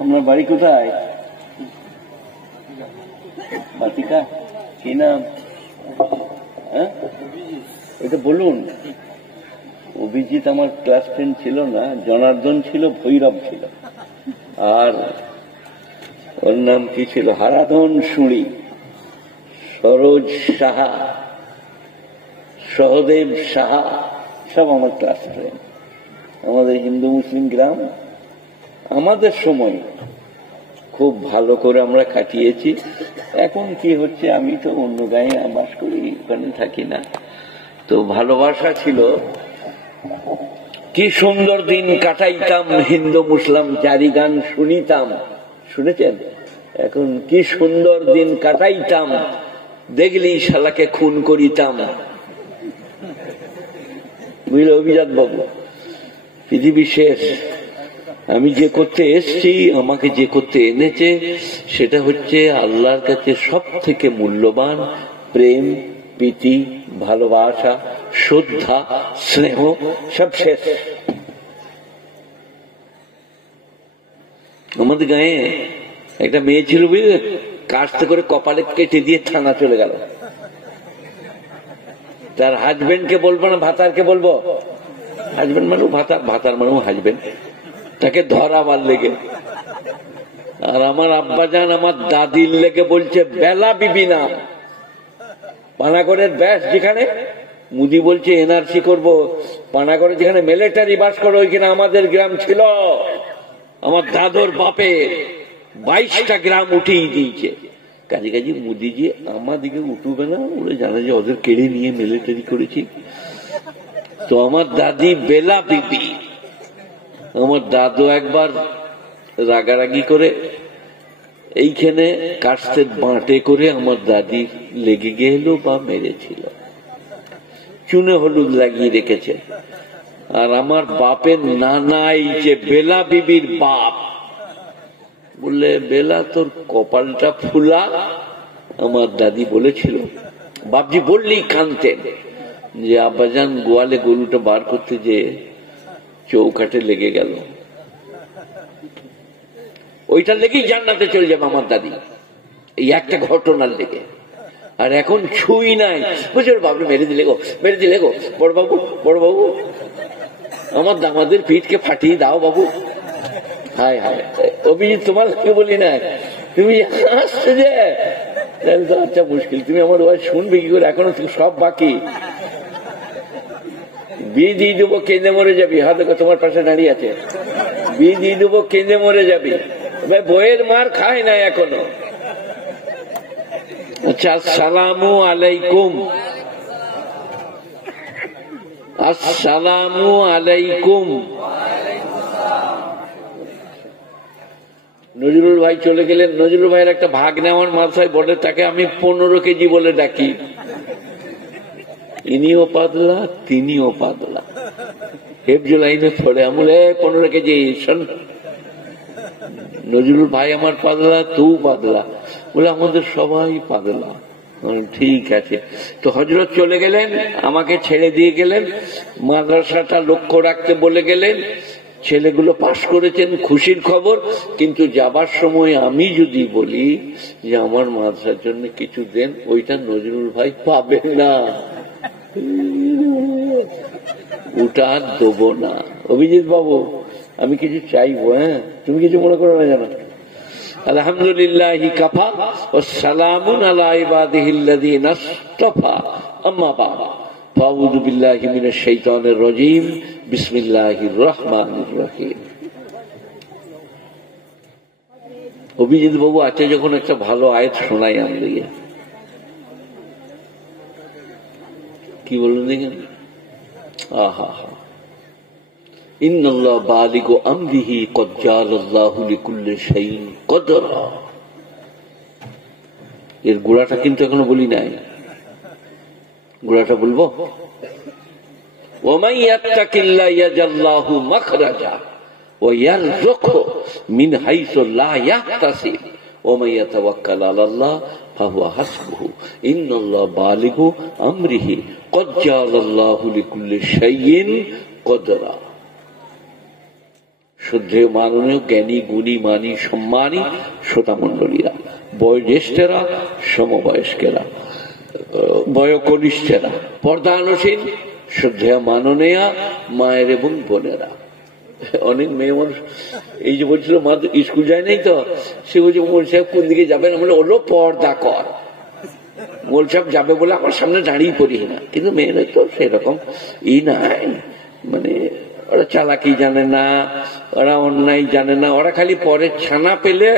আপনার বাড়ি কোথায়? বাতিকা, কি নাম? হ্যাঁ, ওইটা বলুন। অভিজিৎ আমার ক্লাস ফ্রেন্ড ছিল না, জনার্দন ছিল, ভৈরব ছিল, আর ওর নাম কি ছিল? হারাধন সুড়ি, সরোজ সাহা, সহদেব সাহা, সব আমার ক্লাস ফ্রেন্ড। আমাদের হিন্দু মুসলিম গ্রাম, আমাদের সময় খুব ভালো করে আমরা কাটিয়েছি। এখন কি হচ্ছে, আমি তো অন্য গাঁয়ে বাস করি, ওখানে থাকি না। তো ভালোবাসা ছিল, কি সুন্দর দিন কাটাইতাম, হিন্দু মুসলাম জারি গান শুনিতাম। শুনেছেন? এখন কি সুন্দর দিন কাটাইতাম, দেখলি শালাকে খুন করিতাম। বুঝলে অভিজাত বাবু, পৃথিবী শেষ। আমি যে করতে এসছি, আমাকে যে করতে এনেছে, সেটা হচ্ছে আল্লাহর কাছে সব থেকে মূল্যবান প্রেম, প্রীতি, ভালোবাসা, শ্রদ্ধা, স্নেহ, সব শেষ। আমাদের গায়ে একটা মেয়ে ছিল, বুঝলে, কাস্তে করে কপালে কেটে দিয়ে থানা চলে গেল। তার হাজবেন্ডকে বলবো না ভাতারকে বলবো, হাজবেন্ড মানে ভাতার, ভাতার মানে হাজবেন্ড, তাকে ধরাবার লেগে। আর আমার আব্বাজান আমার দাদির লেগে বলছে বেলা বিবি না। পানাগড়ের ব্যাস যেখানে মুদি বলছে এনআরসি করবো, পানাগড়ে যেখানে মিলিটারি বাস করে, ওইখানে আমাদের গ্রাম ছিল। আমার দাদুর বাপে 22টা গ্রাম উঠিয়ে দিয়েছে। কাজে কাজে মুদিজি আমাদিকে উঠবে না, ওরা জানে যে ওদের কেড়ে নিয়ে মিলিটারি করেছি। তো আমার দাদি বেলা বিবি, আমার দাদু একবার রাগারাগি করে এইখানে কাস্তের বাঁটে করে আমার দাদি লেগে গেল বা মেরেছিল, চুনে হলুদ লাগিয়ে রেখেছে। আর আমার বাপের নানাই যে বেলা বিবির বাপ বললে, বেলা তোর কপালটা ফুলা। আমার দাদি বলেছিল, বাপজি বললেই কানতেন, যে আব্বাজান গোয়ালে গরুটা বার করতে যে চৌকাঠে লেগে গেল, ওইটা লেগেই জান্নাতে চলে যাবে আমার দাদি, এই একটা ঘটনার লেগে। আর এখন ছুঁই নাই, বুঝলো, বাবু মেরে দিলে গো, মেরে দিলে গো, বড় বাবু, বড় বাবু, আমার দামাদের পিঠকে ফাটিয়ে দাও বাবু। হায় হায়, অভিজিৎ তোমার কে বলি না, তুমি আসছো যে, তো আচ্ছা মুশকিল, তুমি আমার ওয়াজ শুনবে কি করে, এখনো সব বাকি। বিয়ে দিয়ে দেবো, কেঁদে মরে যাবি, হাতে তোমার পাশে দাঁড়িয়ে আছে, বিয়ে দিয়ে দেবো, কেঁদে মরে যাবি। বইয়ের মার খায় না এখনো। আচ্ছা, আসসালামু আলাইকুম, আসসালামু আলাইকুম। নজরুল ভাই চলে গেলেন। নজরুল ভাইয়ের একটা ভাগ নেওয়ার মাথায় বলে, তাকে আমি 15 কেজি বলে ডাকি। ইনিও পাতলা, তিনিও পাতলা, হেফজুল আইনে ছড়ে আমলে 15 কেজি। নজরুল ভাই আমার পাতলা, তুই পাতলা, বলে আমাদের সবাই পাতলা। ঠিক আছে। তো হযরত চলে গেলেন, আমাকে ছেড়ে দিয়ে গেলেন, মাদ্রাসাটা লক্ষ্য রাখতে বলে গেলেন। ছেলেগুলো পাশ করেছেন, খুশির খবর। কিন্তু যাবার সময় আমি যদি বলি যে আমার মাদ্রাসার জন্য কিছু দেন, ওইটা নজরুল ভাই পাবেন না, ওটা আর দেবো না। অভিজিৎ বাবু, আমি কিছু চাইবো, হ্যাঁ, তুমি কিছু মনে করো না জানো। আলহামদুলিল্লাহি কাফা ওয়াস সালামুন আলা ইবাদিহিল্লাযিনা ইসতাফা, আম্মা বা'দ, ফাউযু বিল্লাহি মিনাশ শাইতানির রাজীম, বিসমিল্লাহির রহমানির রহিম। অভিজিৎ বাবু আছে যখন, একটা ভালো আয়াত শোনাই আমাদেরকে। কি বলুন দেখেন। আহা হা, ইন্নাল্লাহ বালিগু আমরিহি ক্বাদ জাআলাল্লাহু লিকুল্লি শাইইন কদরা। এর গোড়াটা কিন্তু এখনো বলি নাই, গোড়াটা বলবো। ওয়া মান ইয়াত্তাকিল্লাহ ইয়াজআল্লাহু মাখরাজা ওয়া ইয়ারযুকহু মিন হাইসু লা ইয়াহতাসিব ওয়া মান ইয়াতাওয়াক্কাল আলাল্লাহ ফাহুয়া হাসবুহু ইন্নাল্লাহ বালিগু আমরিহি ক্বাদ জাআলাল্লাহু লিকুল্লি শাইইন কদরা। শ্রদ্ধেয় মাননীয় জ্ঞানী গুণী মানী সম্মানী শ্রোতামণ্ডলীরা, বয়োজ্যেষ্ঠেরা, সমবয়স্কেরা, বয়োকনিষ্ঠেরা, পর্দানুসীন শ্রদ্ধেয় মাননীয়া মায়ের এবং বোনেরা। অনেক মেয়ে মানুষ এই যে বলছিল মা স্কুল যায় নাই তো, সে বলছে মোল সাহেব কোন দিকে যাবেন, আমরা ওলো পর্দা কর। মোল সাহেব যাবে বলে আমার সামনে দাঁড়িয়ে পড়ি না, কিন্তু মেয়েরা তো সেরকম নাই, মানে ওরা চালাকি জানে না, ওরা অন্যায় জানে না, ওরা খালি পরের ছানা পেলে